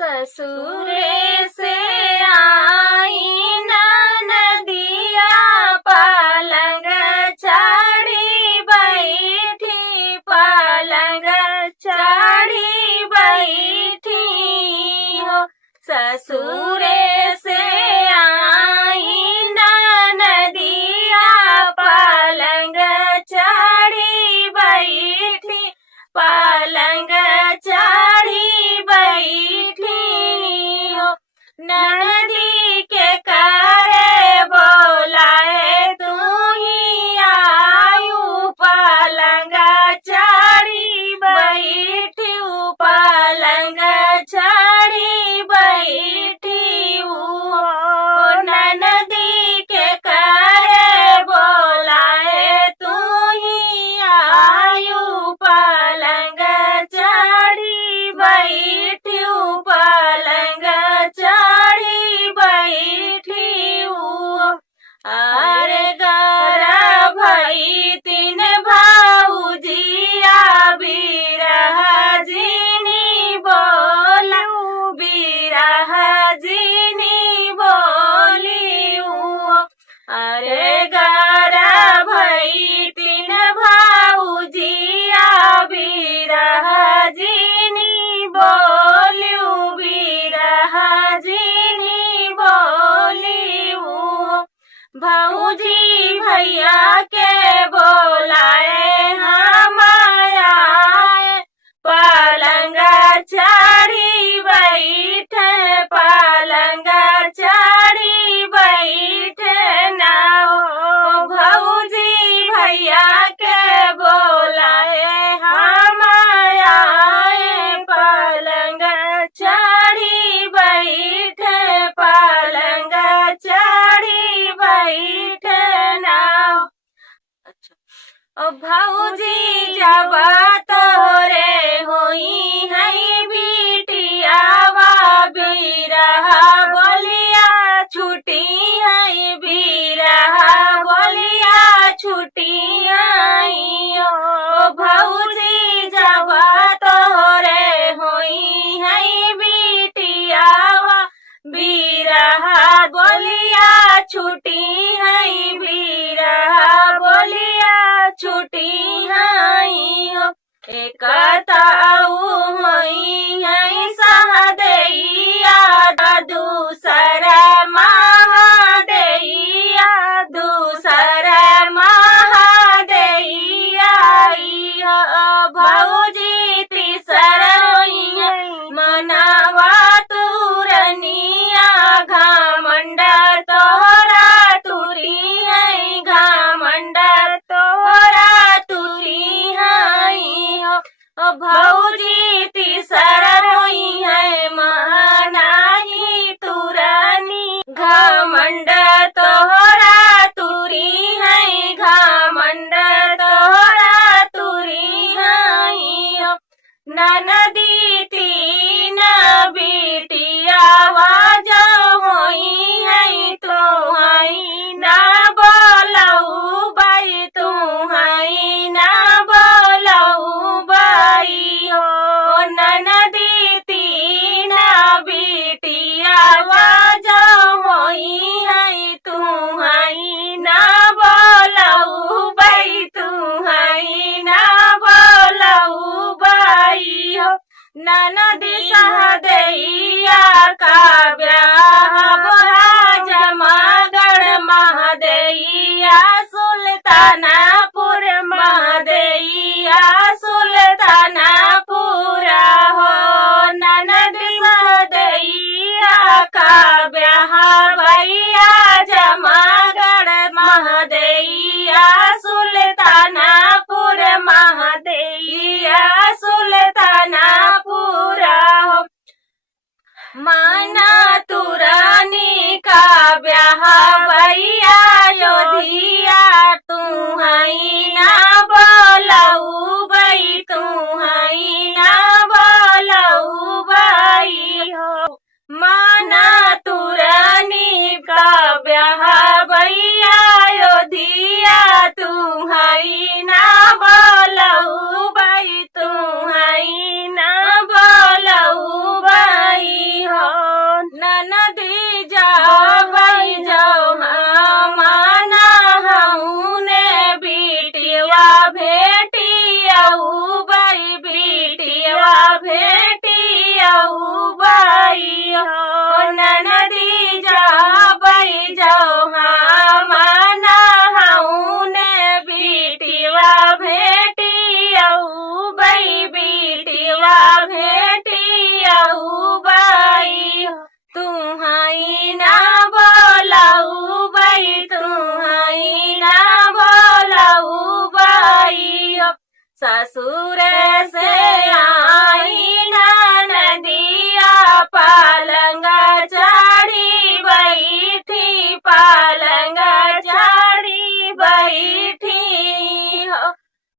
ससुरे से आई नदिया पलंग चढ़ी बैठी पलंग चढ़ी बैठी हो। ससुरे से आई नदिया पलंग चढ़ी बैठी पलंग चढ़ी बैठी हो। ननदी के करे बोलाए तू ही आयु पलंग चढ़ी बैठी पलंग चढ़ी बैठी हो। ननदी के करे बोलाए तू ही आयु पलंग चढ़ी बैठी पलंग चढ़ी बैठी हो। अरे गरा भई तीन भाऊजिया बिरह जिनी बोलू बिरह जिनी बोली हो। अरे गरा भई तीन भाऊजिया बिरह जिनी बोलू बिरह जिनी बोली हो। भौजी भैया के बोलाए हम आए पलंग चढ़ी बैठे पलंग चढ़ी बैठे ना हो। भौजी भैया के बोलाए हम आए पलंग चढ़ी बैठे पलंग चढ़ी बैठे ना हो। भौजी जब तोरे होई है बिटियावा बिरह बोलिया छुटी है बिरह बोलिया छुटी आई हो। भौजी जब तोरे होई है बिटियावा बिरह बोलिया छुटी है बिरह बोलिया छुटी आई हो। एक ताऊ होई है सहदैया दूसरा महादैया दूसरा महादैया आई हो। भौजी तीसरा होई है मनावा तुरनिया घमंड तोहरा तुरी है घमंड तोहरा तुरी है हो। भौजी तीसरा होई है मनाही तुरनी घमंड तोहरा तुरी है घमंड तोहरा तुरी है हो। ननदी तीन बिटिया वाजा होई है तू है ना बोलऊ बाई तू है ना बोलऊ बाई हो। ननदी तीन बिटिया वाजा होई है तू है ना बोलऊ बाई तू है ना बोलऊ बाई हो। ननदी सहदैया का ब्याह बोला जमागढ़ महादैया सुल्तानापुर महादैया सुल्तानापुर हो। ननदी सहदैया का ब्याह भैया जमागढ़ महादैया सुल्तानापुर महादैया सुल्तानापुर हो। माना तुरानी का ब्याह भैया योधिया तू है ना बोलऊ बई तू है ना बोलऊ बई हो। माना तुरानी का ब्याह भैया योधिया तू है ना बोलऊ बई तू है ना बोलऊ बई ससुर से आई नदिया पाल